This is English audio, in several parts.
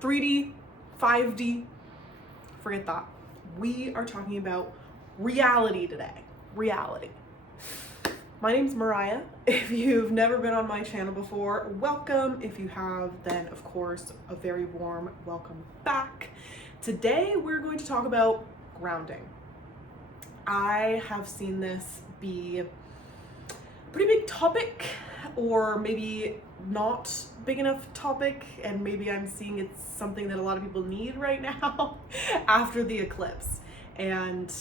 3D, 5D, forget that. We are talking about reality today. Reality. My name's Mariah. If you've never been on my channel before, welcome. If you have, then of course, a very warm welcome back. Today, we're going to talk about grounding. I have seen this be a pretty big topic, or maybe not big enough topic, and maybe I'm seeing it's something that a lot of people need right now after the eclipse. And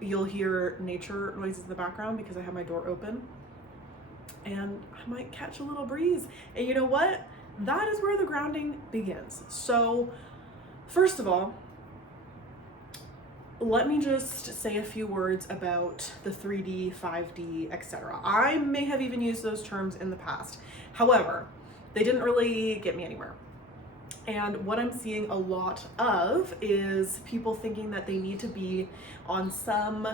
you'll hear nature noises in the background because I have my door open, and I might catch a little breeze. And you know what? That is where the grounding begins. So first of all, let me just say a few words about the 3D, 5D, etc. I may have even used those terms in the past. However, they didn't really get me anywhere. And what I'm seeing a lot of is people thinking that they need to be on some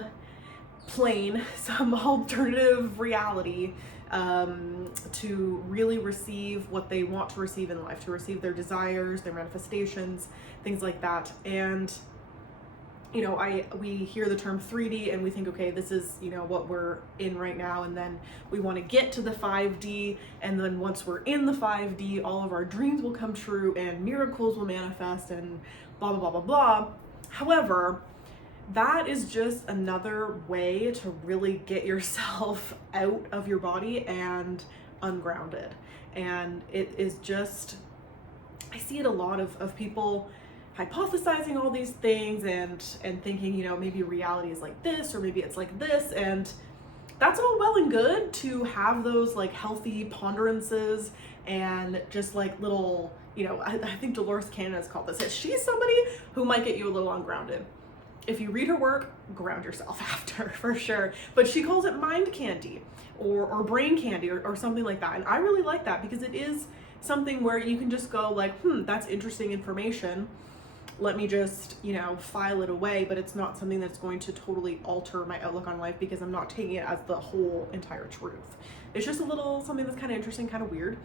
plane, some alternative reality, to really receive what they want to receive in life, to receive their desires, their manifestations, things like that. And you know, we hear the term 3D and we think, okay, this is, you know, what we're in right now, and then we want to get to the 5D, and then once we're in the 5D, all of our dreams will come true and miracles will manifest and blah, blah, blah, blah, blah. However, that is just another way to really get yourself out of your body and ungrounded. And it is just, I see it a lot of people hypothesizing all these things and thinking, you know, maybe reality is like this, or maybe it's like this. And that's all well and good to have those like healthy ponderances and just like little, you know, I think Dolores Cannon has called this. She's somebody who might get you a little ungrounded. If you read her work, ground yourself after, for sure. But she calls it mind candy or brain candy or something like that. And I really like that because it is something where you can just go like, that's interesting information. Let me just, you know, file it away, but it's not something that's going to totally alter my outlook on life because I'm not taking it as the whole entire truth. It's just a little something that's kind of interesting, kind of weird.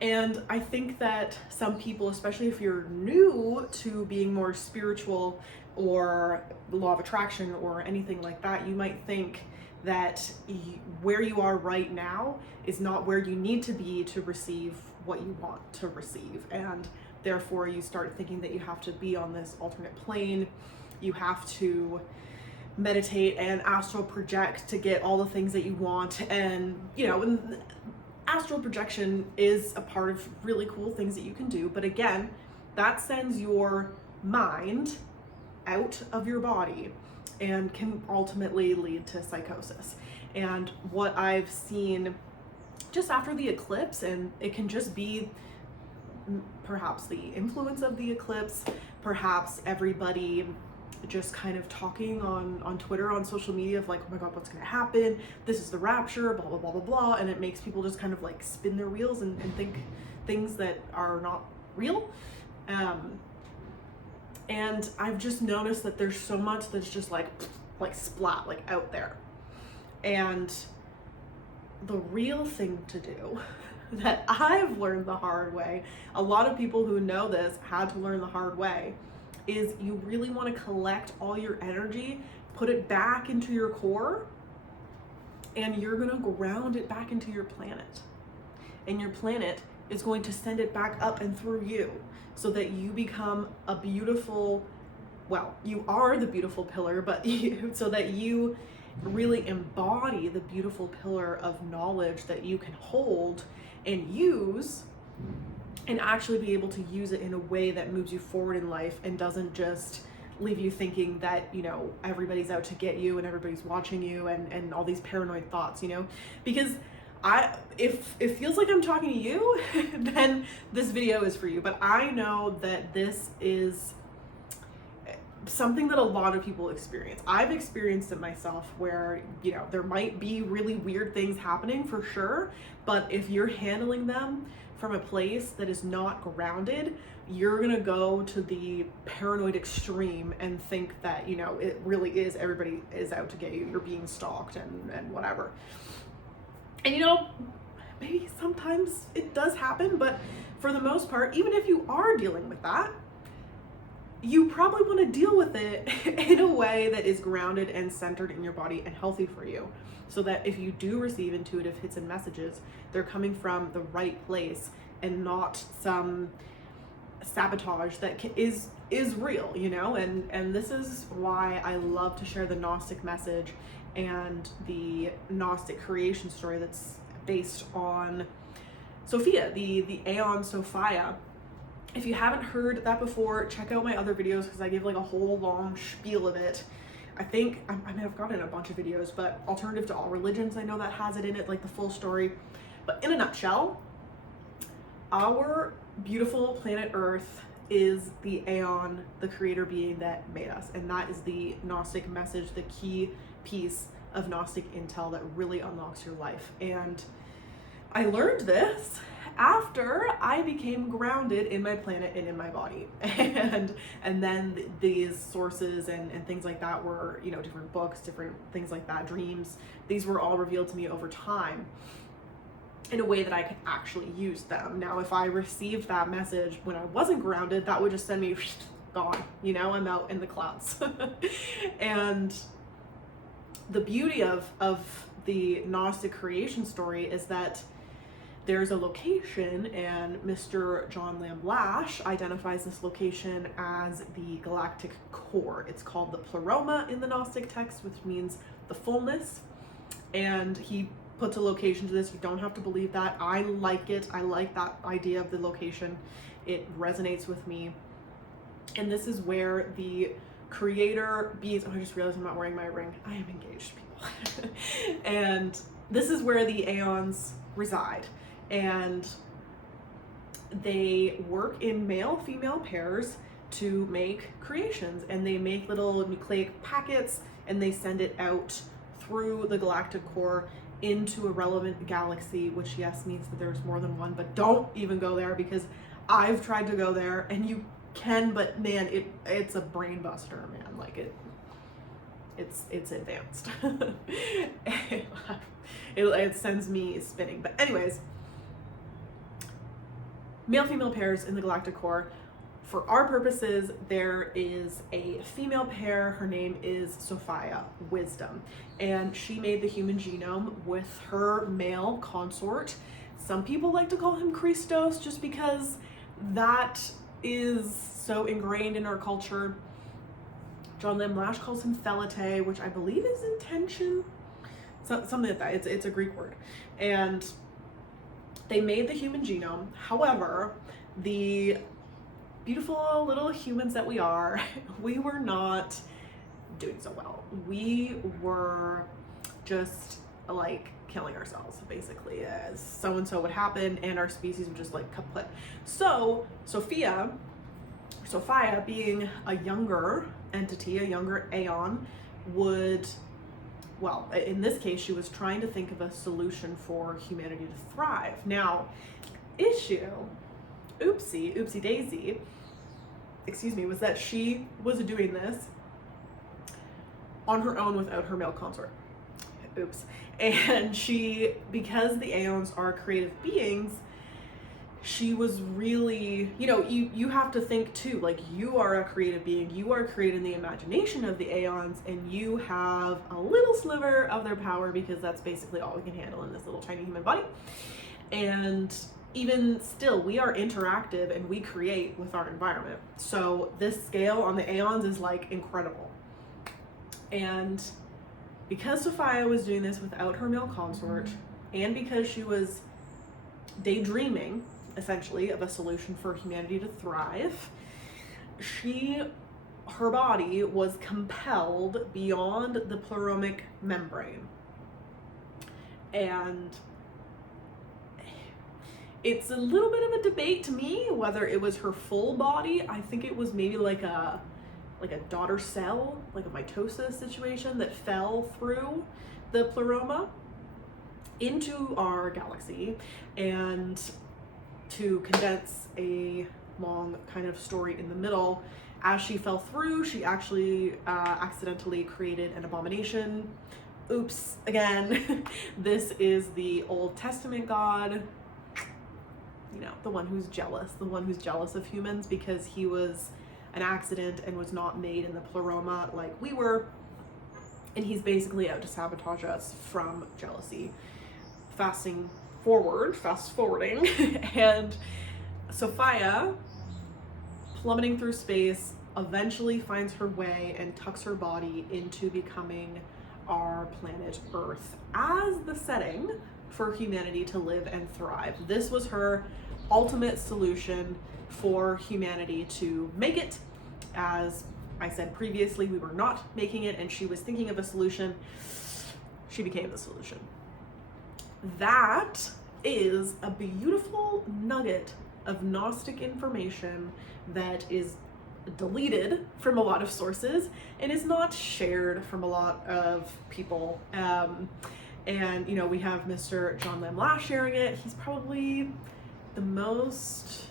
And I think that some people, especially if you're new to being more spiritual or the law of attraction or anything like that, you might think that where you are right now is not where you need to be to receive what you want to receive. And therefore, you start thinking that you have to be on this alternate plane. You have to meditate and astral project to get all the things that you want. And, you know, and astral projection is a part of really cool things that you can do. But again, that sends your mind out of your body and can ultimately lead to psychosis. And what I've seen just after the eclipse, and it can just be perhaps the influence of the eclipse, perhaps everybody just kind of talking on Twitter, on social media of like, oh my God, what's gonna happen? This is the rapture, blah, blah, blah, blah, blah. And it makes people just kind of like spin their wheels and think things that are not real. And I've just noticed that there's so much that's just like splat, like out there. And the real thing to do that I've learned the hard way, a lot of people who know this had to learn the hard way, is you really want to collect all your energy, put it back into your core, and you're going to ground it back into your planet. And your planet is going to send it back up and through you so that you become a beautiful, well, you are the beautiful pillar, but so that you really embody the beautiful pillar of knowledge that you can hold and use, and actually be able to use it in a way that moves you forward in life and doesn't just leave you thinking that, you know, everybody's out to get you and everybody's watching you and all these paranoid thoughts, you know. Because if it feels like I'm talking to you, then this video is for you. But I know that this is something that a lot of people experience. I've experienced it myself where, you know, there might be really weird things happening for sure, but if you're handling them from a place that is not grounded, you're gonna go to the paranoid extreme and think that, you know, it really is, everybody is out to get you, you're being stalked and whatever. And you know, maybe sometimes it does happen, but for the most part, even if you are dealing with that, you probably want to deal with it in a way that is grounded and centered in your body and healthy for you, so that if you do receive intuitive hits and messages, they're coming from the right place and not some sabotage that is real, you know. And this is why I love to share the Gnostic message and the Gnostic creation story that's based on Sophia, the Aeon Sophia. If you haven't heard that before, check out my other videos, because I give like a whole long spiel of it. I think I may have gotten a bunch of videos, but Alternative to All Religions, I know that has it in it, like the full story. But in a nutshell, our beautiful planet Earth is the Aeon, the creator being that made us. And that is the Gnostic message, the key piece of Gnostic intel that really unlocks your life. And I learned this after I became grounded in my planet and in my body. And then these sources and things like that were, you know, different books, different things like that, dreams, these were all revealed to me over time in a way that I could actually use them. Now, if I received that message when I wasn't grounded, that would just send me gone, you know, I'm out in the clouds. And the beauty of the Gnostic creation story is that there's a location, and Mr. John Lamb Lash identifies this location as the galactic core. It's called the pleroma in the Gnostic text, which means the fullness. And he puts a location to this. You don't have to believe that. I like it. I like that idea of the location. It resonates with me. And this is where the creator beings, oh, I just realized I'm not wearing my ring. I am engaged, people. And this is where the Aeons reside. And they work in male-female pairs to make creations, and they make little nucleic packets and they send it out through the galactic core into a relevant galaxy, which yes means that there's more than one, but don't even go there, because I've tried to go there and you can, but man, it's a brain buster, man. Like it's advanced. It sends me spinning. But anyways, male-female pairs in the galactic core. For our purposes, there is a female pair. Her name is Sophia, Wisdom, and she made the human genome with her male consort. Some people like to call him Christos, just because that is so ingrained in our culture. John Lamb Lash calls him Thelete, which I believe is intention, something like that. It's a Greek word. And they made the human genome. However, the beautiful little humans that we are, we were not doing so well. We were just like killing ourselves, basically, as so-and-so would happen and our species would just like kaput. So Sophia being a younger entity, a younger Aeon, would, well, in this case, she was trying to think of a solution for humanity to thrive. Now, oopsie daisy, excuse me, was that she was doing this on her own without her male consort. Oops. And she, because the Aeons are creative beings, she was really, you know, you have to think too, like, you are a creative being, you are creating the imagination of the Aeons, and you have a little sliver of their power, because that's basically all we can handle in this little tiny human body. And even still, we are interactive and we create with our environment. So this scale on the Aeons is like incredible. And because Sophia was doing this without her male consort, and because she was daydreaming essentially of a solution for humanity to thrive, her body was compelled beyond the pleromic membrane. And it's a little bit of a debate to me whether it was her full body. I think it was maybe like a daughter cell, like a mitosis situation that fell through the pleroma into our galaxy. And to condense a long kind of story in the middle, as she fell through, she actually accidentally created an abomination oops, again. This is the Old Testament God, you know, the one who's jealous of humans because he was an accident and was not made in the pleroma like we were. And he's basically out to sabotage us from jealousy. Fast forwarding, and Sophia, plummeting through space, eventually finds her way and tucks her body into becoming our planet Earth as the setting for humanity to live and thrive. This was her ultimate solution for humanity to make it. As I said previously, we were not making it, and she was thinking of a solution. She became the solution. That is a beautiful nugget of Gnostic information that is deleted from a lot of sources and is not shared from a lot of people. And you know, we have Mr. John Lamb Lash sharing it. He's probably the most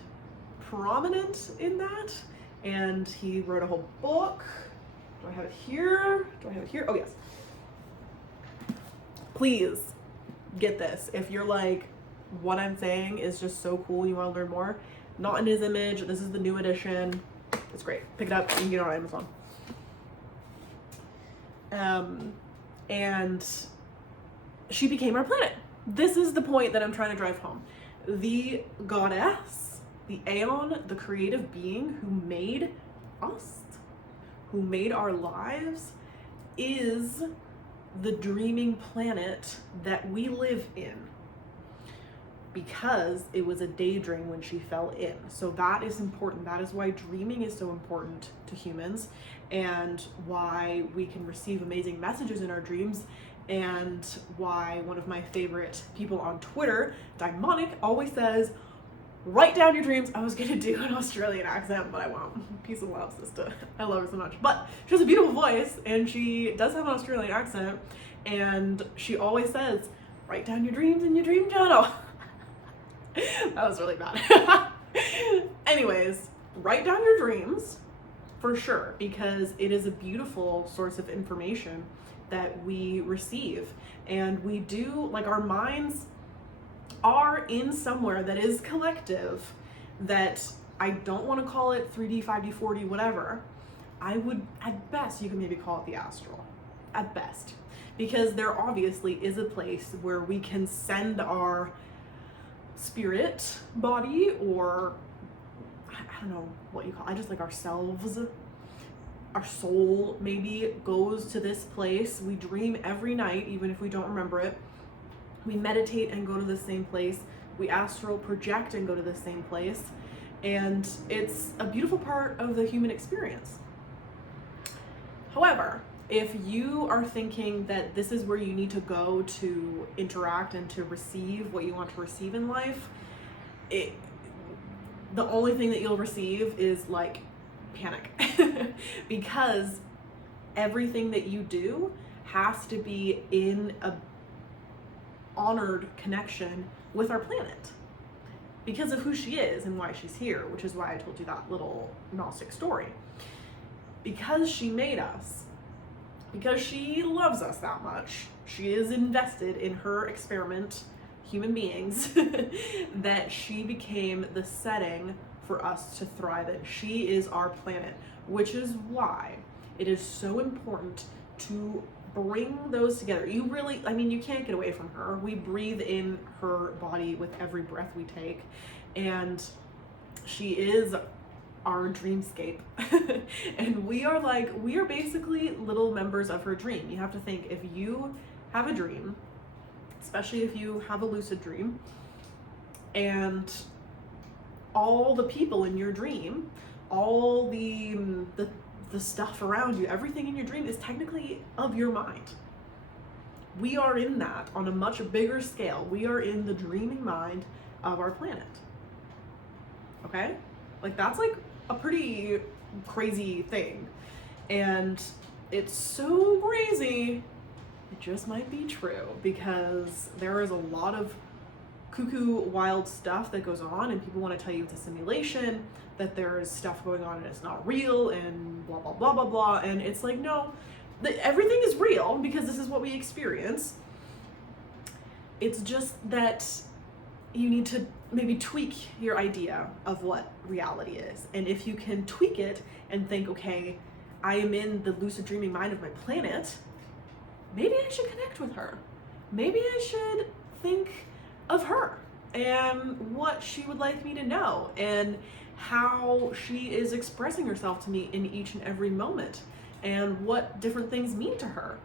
prominent in that, and he wrote a whole book. Do I have it here? Oh yes. Please get this. If you're like, what I'm saying is just so cool, you want to learn more, Not in His Image. This is the new edition. It's great. Pick it up. You can get it on Amazon. And she became our planet. This is the point that I'm trying to drive home. The goddess, the Aeon, the creative being who made us, who made our lives, is the dreaming planet that we live in, because it was a daydream when she fell in. So that is important. That is why dreaming is so important to humans, and why we can receive amazing messages in our dreams, and why one of my favorite people on Twitter, Daimonic, always says, write down your dreams. I was gonna do an Australian accent, but I won't. Peace and love, sister. I love her so much. But she has a beautiful voice, and she does have an Australian accent, and she always says, write down your dreams in your dream journal. That was really bad. Anyways, write down your dreams for sure, because it is a beautiful source of information that we receive. And we do, like, our minds are in somewhere that is collective, that I don't want to call it 3D, 5D, 4D, whatever. I would, at best, you can maybe call it the astral, at best, because there obviously is a place where we can send our spirit body, or I don't know what you call it, I just like ourselves, our soul maybe goes to this place. We dream every night, even if we don't remember it. We meditate and go to the same place. We astral project and go to the same place. And it's a beautiful part of the human experience. However, if you are thinking that this is where you need to go to interact and to receive what you want to receive in life, the only thing that you'll receive is like panic. Because everything that you do has to be in a honored connection with our planet, because of who she is and why she's here, which is why I told you that little Gnostic story. Because she made us, because she loves us that much, she is invested in her experiment, human beings, that she became the setting for us to thrive in. She is our planet, which is why it is so important to bring those together. You really, I mean, you can't get away from her. We breathe in her body with every breath we take, and she is our dreamscape. And we are basically little members of her dream. You have to think, if you have a dream, especially if you have a lucid dream, and all the people in your dream, all the stuff around you, everything in your dream is technically of your mind. We are in that on a much bigger scale. We are in the dreaming mind of our planet. Okay? Like, that's like a pretty crazy thing. And it's so crazy, it just might be true, because there is a lot of cuckoo wild stuff that goes on, and people want to tell you it's a simulation, that there is stuff going on and it's not real, and blah blah blah blah blah. And it's like, no, everything is real because this is what we experience. It's just that you need to maybe tweak your idea of what reality is. And if you can tweak it and think, okay, I am in the lucid dreaming mind of my planet, maybe I should connect with her. Maybe I should think of her and what she would like me to know and how she is expressing herself to me in each and every moment and what different things mean to her.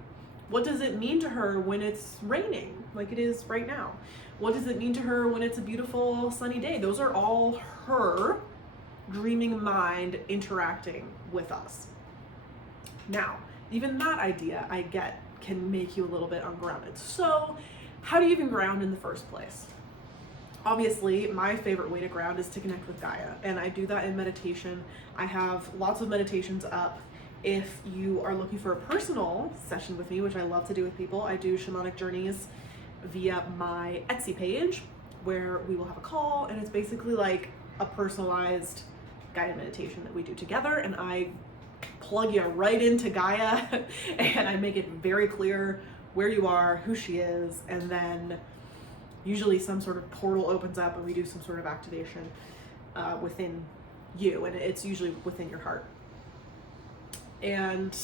What does it mean to her when it's raining like it is right now? What does it mean to her when it's a beautiful sunny day? Those are all her dreaming mind interacting with us. Now, even that idea I get can make you a little bit ungrounded. So how do you even ground in the first place? Obviously, my favorite way to ground is to connect with Gaia, and I do that in meditation. I have lots of meditations up. If you are looking for a personal session with me, which I love to do with people, I do shamanic journeys via my Etsy page, where we will have a call, and it's basically like a personalized guided meditation that we do together, and I plug you right into Gaia and I make it very clear where you are, who she is, and then usually some sort of portal opens up and we do some sort of activation within you, and it's usually within your heart. And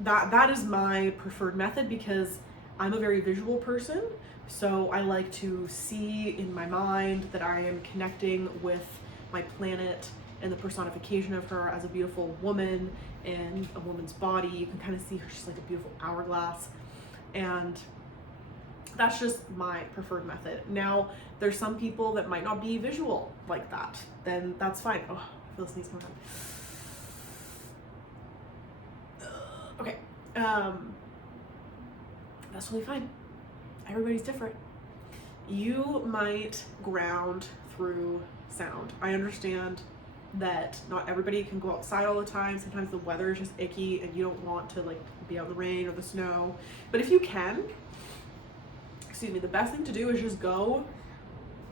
that is my preferred method because I'm a very visual person, so I like to see in my mind that I am connecting with my planet and the personification of her as a beautiful woman in a woman's body. You can kind of see her, she's like a beautiful hourglass, and that's just my preferred method. Now, there's some people that might not be visual like that, then that's fine. Oh, I feel a sneeze coming on. Okay, that's totally fine. Everybody's different. You might ground through sound. I understand that not everybody can go outside all the time. Sometimes the weather is just icky and you don't want to like be out in the rain or the snow. But if you can, the best thing to do is just go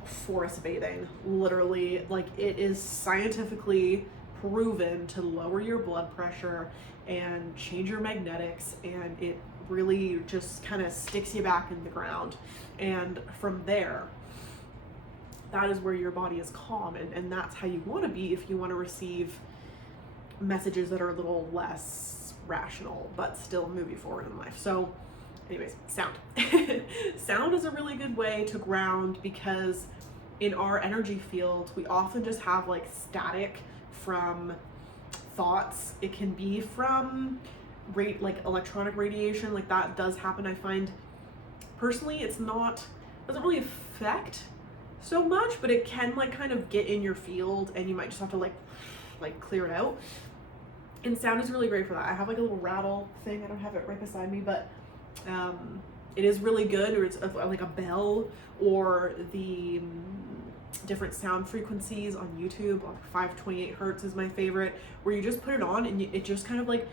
forest bathing. Literally, like, it is scientifically proven to lower your blood pressure and change your magnetics, and it really just kind of sticks you back in the ground. And from there, that is where your body is calm, and that's how you want to be if you want to receive messages that are a little less rational but still move you forward in life. So anyways, sound. Sound is a really good way to ground because in our energy field, we often just have like static from thoughts. It can be from like electronic radiation, like that does happen. I find personally doesn't really affect so much, but it can like kind of get in your field and you might just have to like clear it out. And sound is really great for that. I have like a little rattle thing. I don't have it right beside me, but it is really good. Or it's like a bell, or the different sound frequencies on YouTube. Like 528 hertz is my favorite, where you just put it on and it just kind of like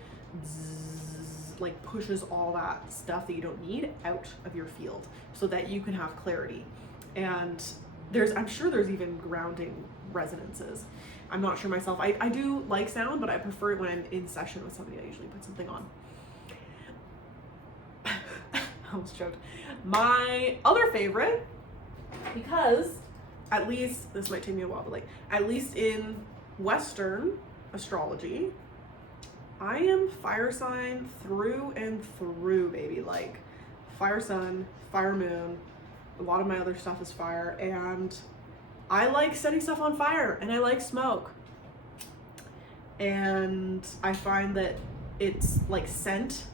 zzz, like pushes all that stuff that you don't need out of your field so that you can have clarity. And I'm sure there's even grounding resonances. I'm not sure myself. I do like sound, but I prefer it when I'm in session with somebody. I usually put something on. I almost choked. My other favorite, because at least, this might take me a while, but like, at least in Western astrology, I am fire sign through and through, baby. Like, fire sun, fire moon. A lot of my other stuff is fire, and I like setting stuff on fire, and I like smoke. And I find that it's like scent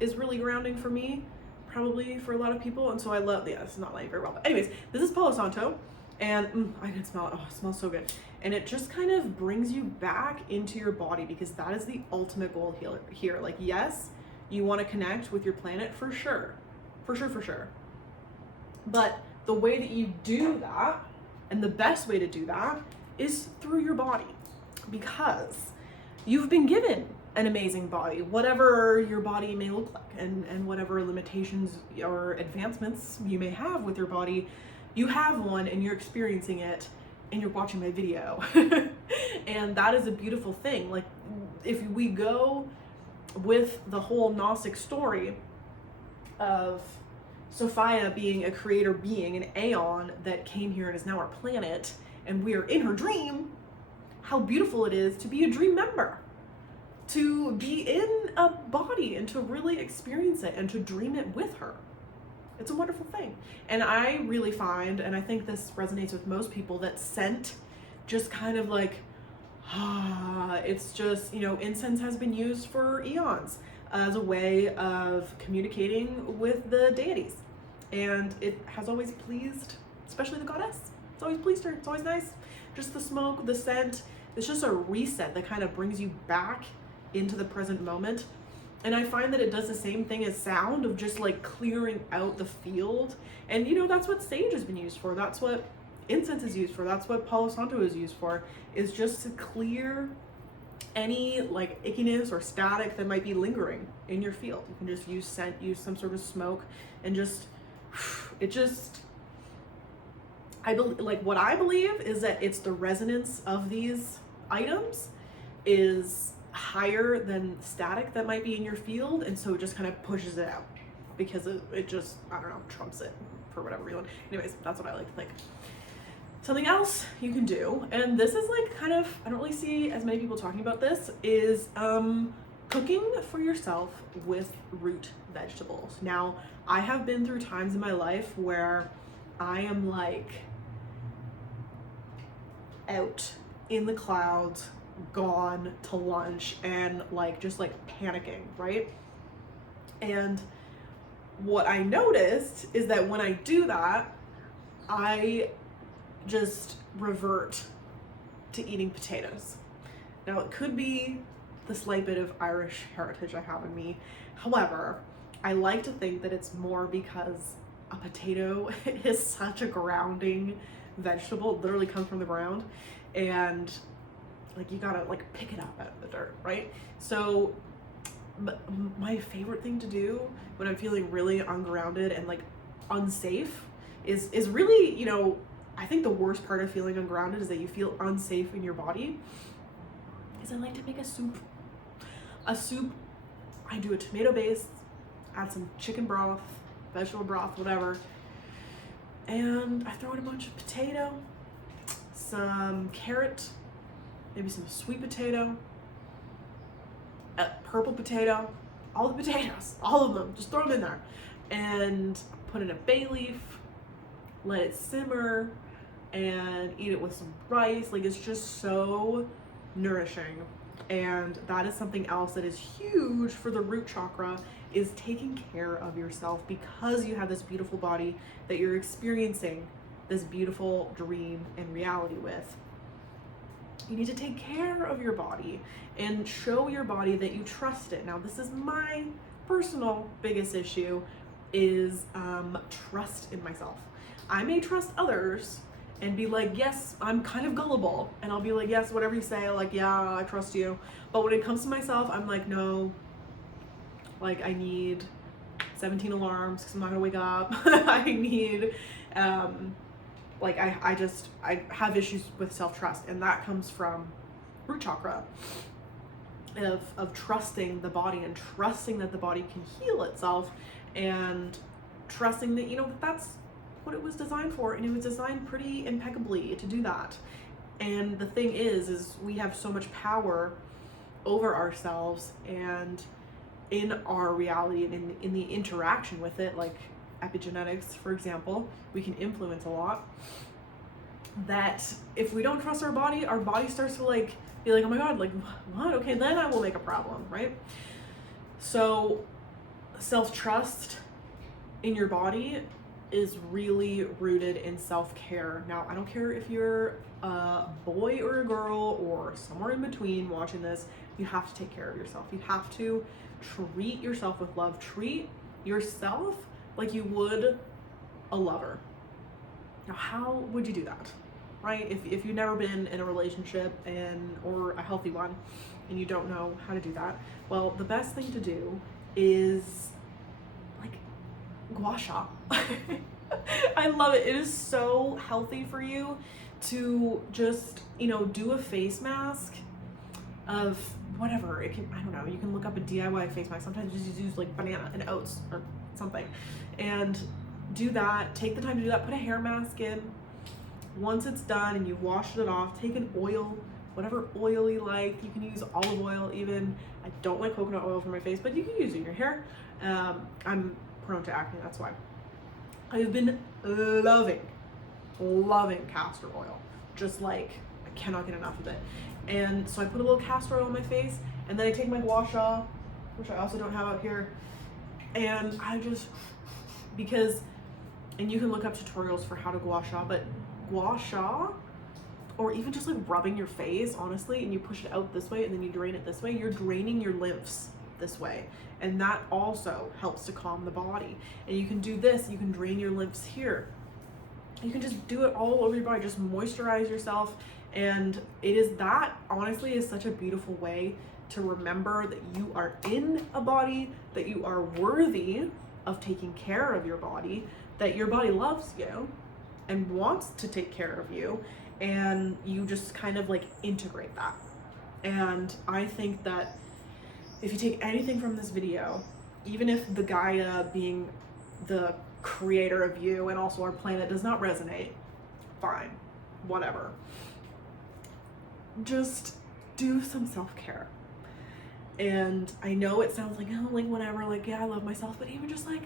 is really grounding for me, probably for a lot of people. And so I love, it's not lighting very well, but anyways, this is Palo Santo, and I can smell it. Oh, it smells so good. And it just kind of brings you back into your body, because that is the ultimate goal here. Like, yes, you want to connect with your planet for sure. But the way that you do that, and the best way to do that, is through your body, because you've been given an amazing body, whatever your body may look like, and whatever limitations or advancements you may have with your body, you have one and you're experiencing it and you're watching my video. And that is a beautiful thing. Like, if we go with the whole Gnostic story of Sophia being a creator being, an aeon that came here and is now our planet, and we are in her dream, how beautiful it is to be a dream member, to be in a body and to really experience it and to dream it with her. It's a wonderful thing. And I really find, and I think this resonates with most people, that scent just kind of like, it's just, you know, incense has been used for eons as a way of communicating with the deities. And it has always pleased, especially the goddess. It's always pleased her. It's always nice. Just the smoke, the scent. It's just a reset that kind of brings you back into the present moment. And I find that it does the same thing as sound, of just like clearing out the field. And you know, that's what sage has been used for. That's what incense is used for. That's what Palo Santo is used for, is just to clear any like ickiness or static that might be lingering in your field. You can just use scent, use some sort of smoke, and just, it just, like what I believe is that it's the resonance of these items is higher than static that might be in your field, and so it just kind of pushes it out because it just, I don't know, trumps it for whatever reason. Anyways, that's what I like to think. Something else you can do, and this is like kind of, I don't really see as many people talking about this, is cooking for yourself with root vegetables. Now, I have been through times in my life where I am like out in the clouds, gone to lunch, and like just like panicking, right? And what I noticed is that when I do that, I just revert to eating potatoes. Now, it could be the slight bit of Irish heritage I have in me. However, I like to think that it's more because a potato is such a grounding vegetable. It literally comes from the ground, and like you gotta like pick it up out of the dirt, right? So my favorite thing to do when I'm feeling really ungrounded and like unsafe is really, you know, I think the worst part of feeling ungrounded is that you feel unsafe in your body, is I like to make a soup. I do a tomato base, add some chicken broth, vegetable broth, whatever, and I throw in a bunch of potato, some carrot, maybe some sweet potato, purple potato, all the potatoes, all of them, just throw them in there, and put in a bay leaf, let it simmer, and eat it with some rice. Like, it's just so nourishing. And that is something else that is huge for the root chakra, is taking care of yourself, because you have this beautiful body that you're experiencing this beautiful dream and reality with. You need to take care of your body and show your body that you trust it. Now, this is my personal biggest issue, is trust in myself. I may trust others and be like, yes, I'm kind of gullible, and I'll be like, yes, whatever you say, like, yeah, I trust you. But when it comes to myself, I'm like, no, like, I need 17 alarms because I'm not gonna wake up. I need, like, I have issues with self-trust, and that comes from root chakra, of trusting the body and trusting that the body can heal itself, and trusting that, you know, that's what it was designed for, and it was designed pretty impeccably to do that. And the thing is we have so much power over ourselves and in our reality and in the interaction with it, like epigenetics, for example, we can influence a lot, that if we don't trust our body starts to like be like, oh my god, like what? Okay, then I will make a problem, right? So self-trust in your body is really rooted in self-care. Now, I don't care if you're a boy or a girl or somewhere in between watching this, you have to take care of yourself. You have to treat yourself with love. Treat yourself like you would a lover. Now, how would you do that, right? If you've never been in a relationship or a healthy one, and you don't know how to do that, well, the best thing to do is like gua sha. I love it. It is so healthy for you to just, you know, do a face mask of whatever. It can, I don't know, you can look up a DIY face mask. Sometimes you just use like banana and oats or something, and do that. Take the time to do that. Put a hair mask in. Once it's done and you've washed it off, take an oil, whatever oil you like. You can use olive oil even. I don't like coconut oil for my face, but you can use it in your hair. I'm prone to acne, that's why. I've been loving castor oil. Just like, I cannot get enough of it. And so I put a little castor oil on my face, and then I take my gua sha, which I also don't have out here, and I just, because, and you can look up tutorials for how to gua sha, but gua sha, or even just like rubbing your face, honestly, and you push it out this way and then you drain it this way, you're draining your lymphs this way. And that also helps to calm the body. And you can do this, you can drain your lymphs here. You can just do it all over your body, just moisturize yourself. And it is, that honestly is such a beautiful way to remember that you are in a body, that you are worthy of taking care of your body, that your body loves you and wants to take care of you, and you just kind of like integrate that. And I think that if you take anything from this video, even if the Gaia being the creator of you and also our planet does not resonate, fine, whatever. Just do some self-care. And I know it sounds like, oh, like whatever, like, yeah, I love myself, but even just like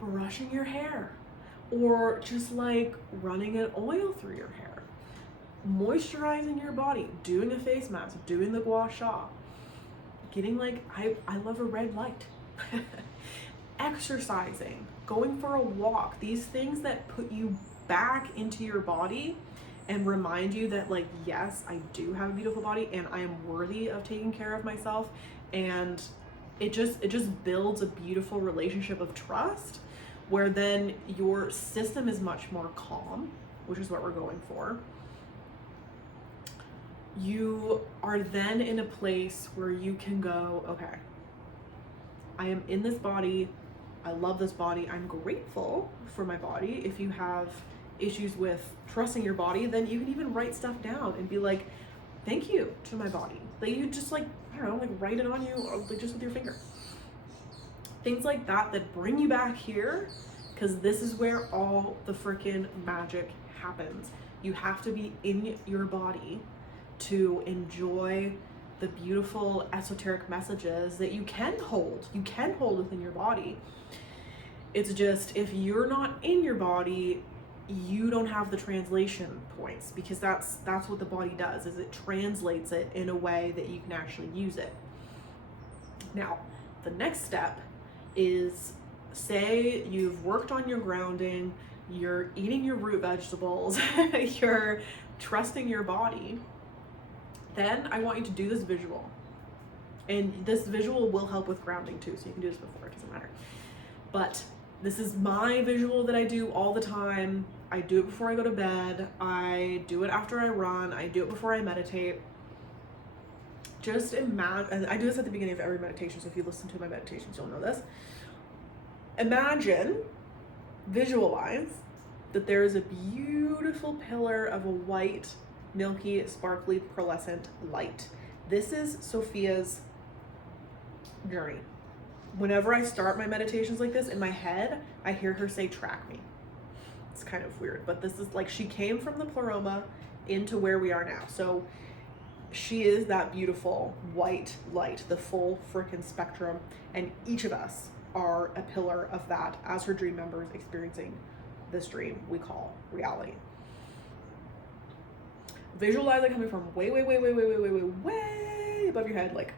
brushing your hair, or just like running an oil through your hair, moisturizing your body, doing a face mask, doing the gua sha, getting like, I love a red light, exercising, going for a walk, these things that put you back into your body and remind you that like, yes, I do have a beautiful body and I am worthy of taking care of myself. And it just builds a beautiful relationship of trust, where then your system is much more calm, which is what we're going for. You are then in a place where you can go, okay, I am in this body, I love this body, I'm grateful for my body. If you have issues with trusting your body, then you can even write stuff down and be like, thank you to my body. That you just like, I don't know, like write it on you, or like just with your finger. Things like that bring you back here, because this is where all the freaking magic happens. You have to be in your body to enjoy the beautiful esoteric messages that you can hold within your body. It's just, if you're not in your body, you don't have the translation points, because that's what the body does, is it translates it in a way that you can actually use it. Now, the next step is, say you've worked on your grounding, you're eating your root vegetables, you're trusting your body, then I want you to do this visual. And this visual will help with grounding too, so you can do this before, it doesn't matter. But this is my visual that I do all the time. I do it before I go to bed, I do it after I run, I do it before I meditate. Just imagine, I do this at the beginning of every meditation, so if you listen to my meditations, you'll know this. Imagine, visualize that there is a beautiful pillar of a white, milky, sparkly, pearlescent light. This is Sophia's journey. Whenever I start my meditations like this, in my head, I hear her say, track me. It's kind of weird, but this is like, she came from the pleroma into where we are now. So she is that beautiful white light, the full freaking spectrum, and each of us are a pillar of that as her dream members experiencing this dream we call reality. Visualize it coming from way above your head, like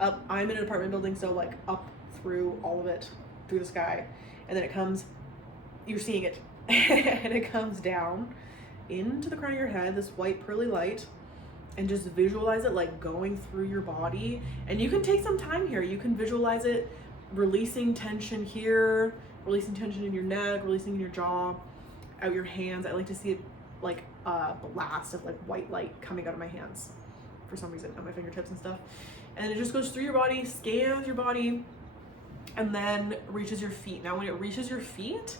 up. I'm in an apartment building, so like up through all of it, through the sky, and then it comes, you're seeing it, and it comes down into the crown of your head, this white pearly light. And just visualize it like going through your body. And you can take some time here. You can visualize it releasing tension here, releasing tension in your neck, releasing in your jaw, out your hands. I like to see it like a blast of like white light coming out of my hands for some reason, on my fingertips and stuff. And it just goes through your body, scans your body, and then reaches your feet. Now when it reaches your feet,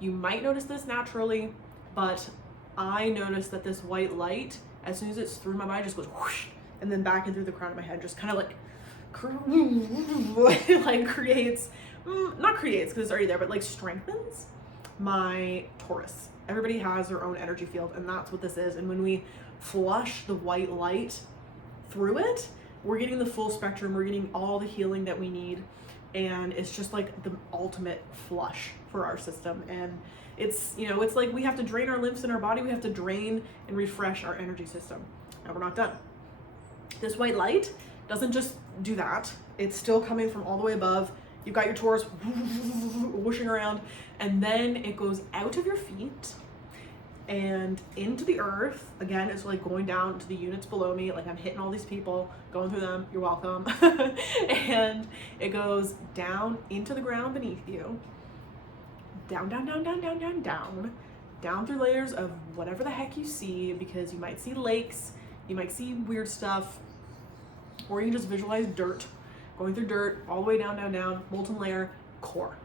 you might notice this naturally, but I noticed that this white light, as soon as it's through my body, just goes whoosh and then back and through the crown of my head, just kind of like creates, not creates because it's already there, but like strengthens my Taurus. Everybody has their own energy field, and that's what this is. And when we flush the white light through it, we're getting the full spectrum, we're getting all the healing that we need, and it's just like the ultimate flush for our system. And it's, you know, it's like we have to drain our lymphs in our body, we have to drain and refresh our energy system. Now we're not done. This white light doesn't just do that, it's still coming from all the way above. You've got your Taurus whooshing around, and then it goes out of your feet and into the earth. Again, it's like going down to the units below me, like I'm hitting all these people, going through them, you're welcome. And it goes down into the ground beneath you, down, down, down, down, down, down, down, down through layers of whatever the heck you see, because you might see lakes, you might see weird stuff, or you can just visualize dirt, going through dirt, all the way down, down, down, molten layer, core.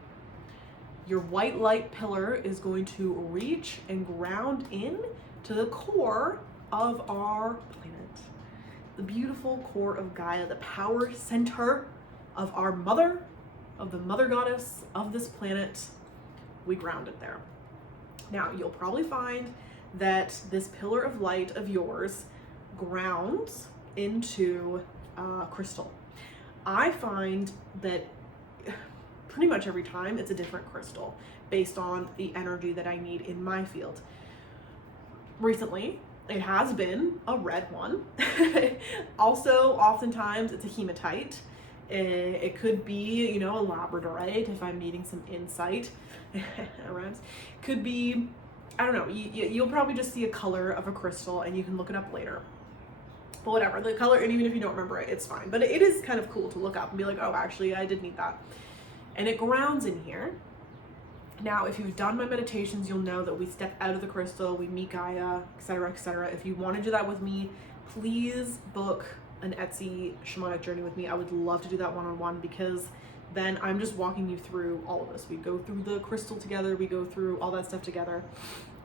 Your white light pillar is going to reach and ground in to the core of our planet. The beautiful core of Gaia, the power center of our mother, of the mother goddess of this planet. We ground it there. Now, you'll probably find that this pillar of light of yours grounds into crystal. I find that pretty much every time it's a different crystal based on the energy that I need in my field. Recently, it has been a red one. Also, oftentimes it's a hematite. It could be, you know, a labradorite if I'm needing some insight. Could be, I don't know, you'll probably just see a color of a crystal and you can look it up later. But whatever, the color, and even if you don't remember it, it's fine. But it is kind of cool to look up and be like, oh, actually, I did need that. And it grounds in here. Now, if you've done my meditations, you'll know that we step out of the crystal, we meet Gaia, etc., etc. If you want to do that with me, please book an Etsy shamanic journey with me. I would love to do that one-on-one, because then I'm just walking you through all of this. We go through the crystal together, we go through all that stuff together.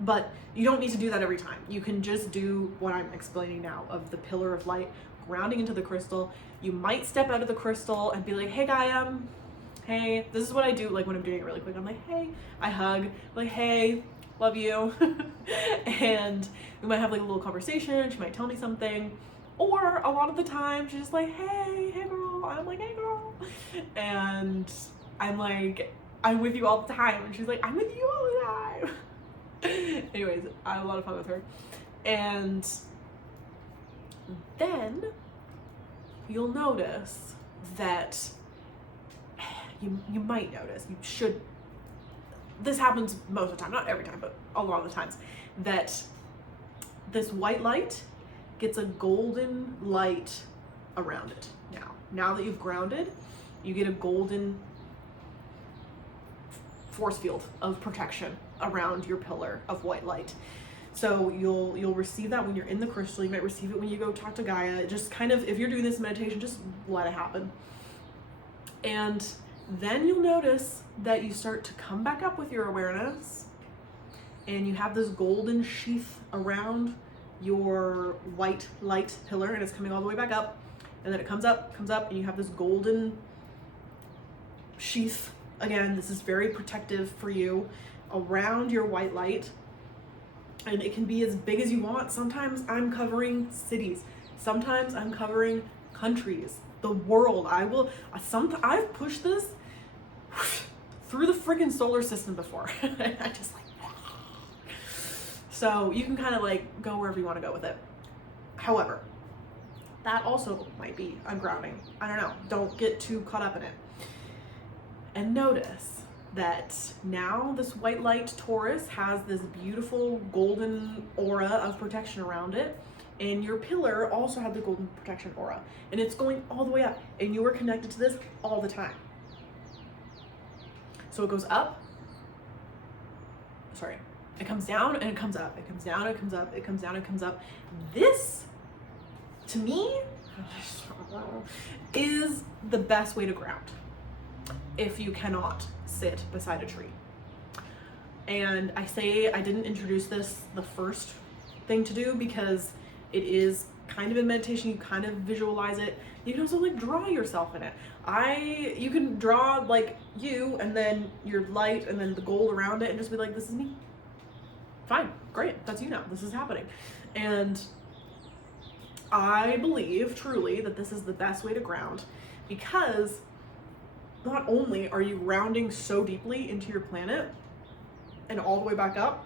But you don't need to do that every time. You can just do what I'm explaining now of the pillar of light grounding into the crystal. You might step out of the crystal and be like, hey Gaia, hey, this is what I do, like when I'm doing it really quick. I'm like, hey, I hug, like, hey, love you. And we might have like a little conversation, she might tell me something. Or a lot of the time, she's just like, hey girl. I'm like, hey girl. And I'm like, I'm with you all the time. And she's like, I'm with you all the time. Anyways, I have a lot of fun with her. And then you'll notice that you might notice, you should, this happens most of the time, not every time, but a lot of the times, that this white light gets a golden light around it. Now that you've grounded, you get a golden force field of protection around your pillar of white light. So you'll receive that when you're in the crystal. You might receive it when you go talk to Gaia. Just kind of, if you're doing this meditation, just let it happen. And then you'll notice that you start to come back up with your awareness, and you have this golden sheath around your white light pillar, and it's coming all the way back up, and then it comes up, and you have this golden sheath. Again, this is very protective for you around your white light, and it can be as big as you want. Sometimes I'm covering cities, sometimes I'm covering countries, the world. I've pushed this through the freaking solar system before. I just like, so you can kind of like go wherever you want to go with it. However, that also might be ungrounding. I don't know. Don't get too caught up in it. And notice that now this white light Taurus has this beautiful golden aura of protection around it, and your pillar also had the golden protection aura, and it's going all the way up, and you are connected to this all the time. So it goes up, sorry, it comes down and it comes up, it comes down and it comes up, it comes down and it comes up. This, to me, is the best way to ground if you cannot sit beside a tree. And I say I didn't introduce this the first thing to do because it is kind of in meditation, you kind of visualize it. You can also like draw yourself in it. You can draw like you and then your light and then the gold around it and just be like, this is me. Fine, great, that's you now, this is happening. And I believe truly that this is the best way to ground, because not only are you grounding so deeply into your planet and all the way back up,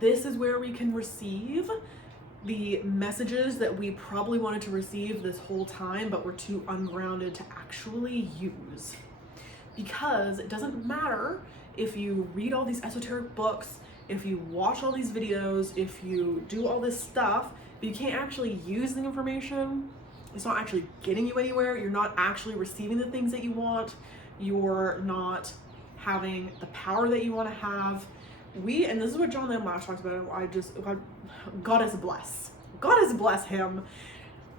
this is where we can receive the messages that we probably wanted to receive this whole time, but we're too ungrounded to actually use. Because it doesn't matter if you read all these esoteric books, if you watch all these videos, if you do all this stuff, but you can't actually use the information. It's not actually getting you anywhere. You're not actually receiving the things that you want. You're not having the power that you want to have. And this is what John Lash talks about. God bless him.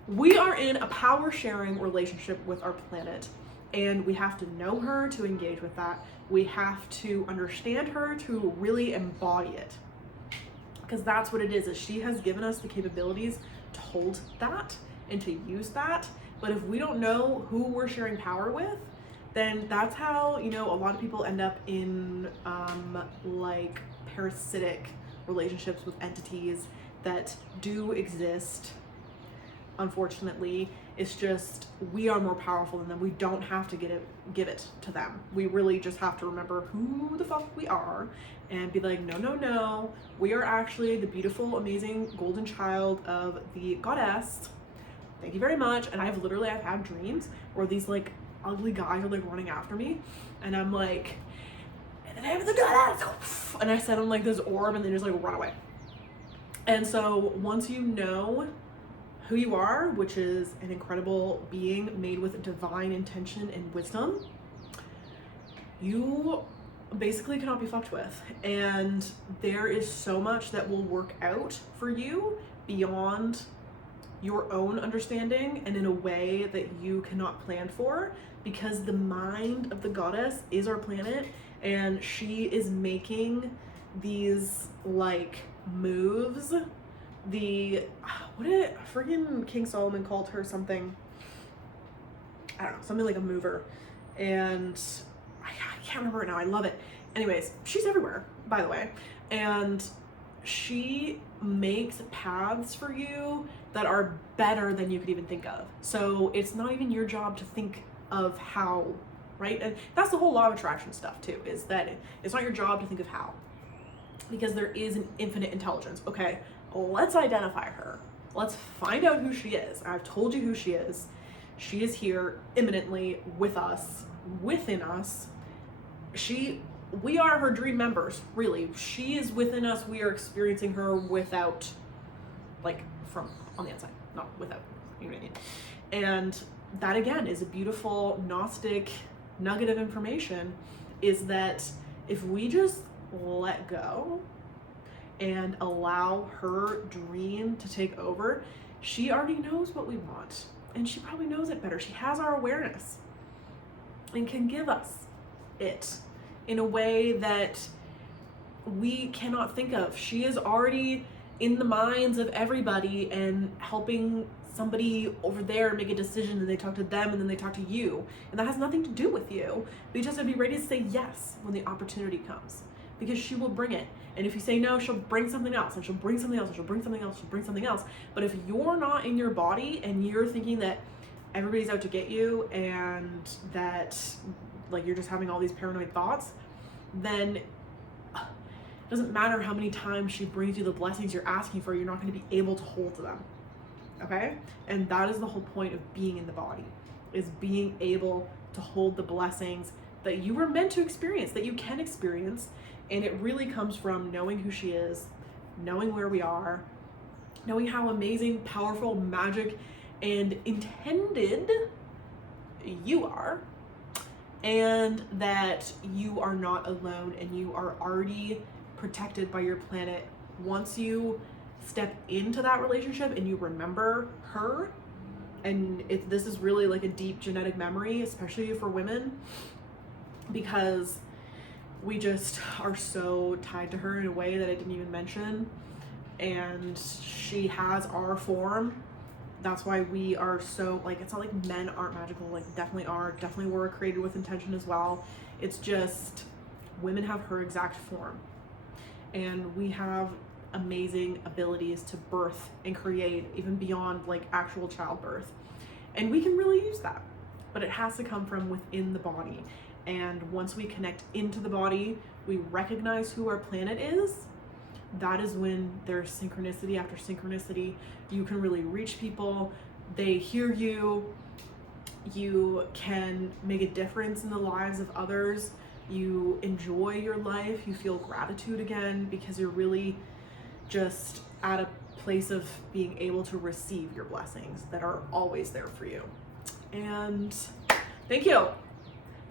We are in a power sharing relationship with our planet, and we have to know her to engage with that. We have to understand her to really embody it, because that's what it is she has given us the capabilities to hold that and to use that. But if we don't know who we're sharing power with, then that's how, a lot of people end up in like parasitic relationships with entities that do exist. Unfortunately, it's just we are more powerful than them. We don't have to give it to them. We really just have to remember who the fuck we are and be like, no, we are actually the beautiful, amazing golden child of the goddess. Thank you very much. And I've had dreams where these like ugly guys are like running after me, and I'm like, in the name of the goddess, and I send them like this orb and they just like run away. And so once you know who you are, which is an incredible being made with divine intention and wisdom, you basically cannot be fucked with. And there is so much that will work out for you beyond your own understanding and in a way that you cannot plan for, because the mind of the goddess is our planet, and she is making these like moves. Freaking King Solomon called her something, I don't know, something like a mover, and I can't remember it now. I love it. Anyways, she's everywhere, by the way, and she makes paths for you that are better than you could even think of. So it's not even your job to think of how, right? And that's the whole law of attraction stuff too, is that it's not your job to think of how, because there is an infinite intelligence. Okay, let's identify her. Let's find out who she is. I've told you who she is. She is here imminently with us, within us. We are her dream members, really. She is within us. We are experiencing her without, like, from on the inside, not without, you know what I mean? And that again is a beautiful Gnostic nugget of information, is that if we just let go and allow her dream to take over, she already knows what we want, and she probably knows it better. She has our awareness and can give us it in a way that we cannot think of. She is already in the minds of everybody and helping somebody over there make a decision, and they talk to them and then they talk to you, and that has nothing to do with you. But you just have to be ready to say yes when the opportunity comes, because she will bring it. And if you say no, she'll bring something else, and she'll bring something else, and she'll bring something else, she'll bring something else. But if you're not in your body and you're thinking that everybody's out to get you and that like you're just having all these paranoid thoughts, then it doesn't matter how many times she brings you the blessings you're asking for, you're not going to be able to hold them. Okay? And that is the whole point of being in the body, is being able to hold the blessings that you were meant to experience, that you can experience. And it really comes from knowing who she is, knowing where we are, knowing how amazing, powerful, magic, and intended you are, and that you are not alone and you are already protected by your planet. Once you step into that relationship and you remember her, and this is really like a deep genetic memory, especially for women, because we just are so tied to her in a way that I didn't even mention. and she has our form. That's why we are so, like, it's not like men aren't magical, like definitely are, definitely were created with intention as well. It's just women have her exact form, and we have amazing abilities to birth and create even beyond like actual childbirth, and we can really use that, but it has to come from within the body. And once we connect into the body, we recognize who our planet is. That is when there's synchronicity after synchronicity. You can really reach people, they hear you, you can make a difference in the lives of others, you enjoy your life, you feel gratitude again because you're really just at a place of being able to receive your blessings that are always there for you. And thank you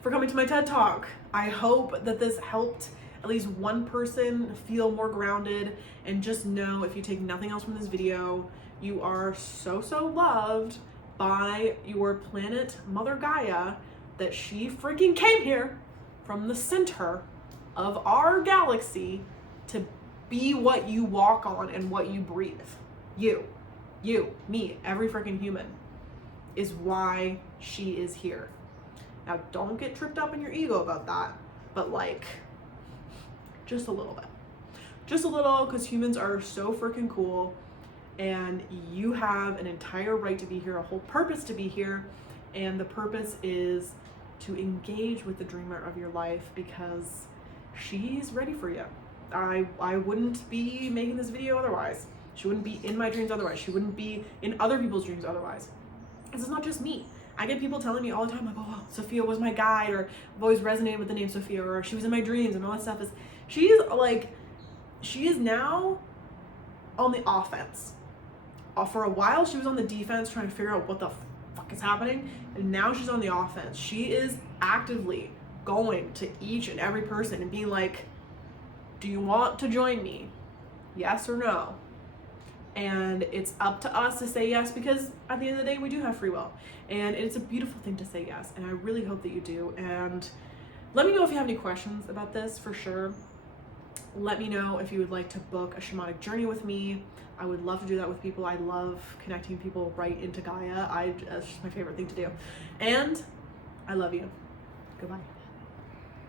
for coming to my TED Talk. I hope that this helped at least one person feel more grounded, and just know, if you take nothing else from this video, you are so loved by your planet, Mother Gaia, that she freaking came here from the center of our galaxy to be what you walk on and what you breathe. You, me, every freaking human is why she is here. Now, don't get tripped up in your ego about that, but like, just a little bit. Just a little, because humans are so freaking cool, and you have an entire right to be here, a whole purpose to be here, and the purpose is to engage with the dreamer of your life, because she's ready for you. I wouldn't be making this video otherwise. She wouldn't be in my dreams otherwise. She wouldn't be in other people's dreams otherwise. This is not just me. I get people telling me all the time, like, oh, Sophia was my guide, or I've always resonated with the name Sophia, or she was in my dreams, and all that stuff. She is now on the offense. For a while, she was on the defense trying to figure out what the fuck is happening, and now she's on the offense. She is actively going to each and every person and being like, do you want to join me? Yes or no? And it's up to us to say yes, because at the end of the day, we do have free will. And it's a beautiful thing to say yes. And I really hope that you do. And let me know if you have any questions about this, for sure. Let me know if you would like to book a shamanic journey with me. I would love to do that with people. I love connecting people right into Gaia. It's just my favorite thing to do. And I love you. Goodbye.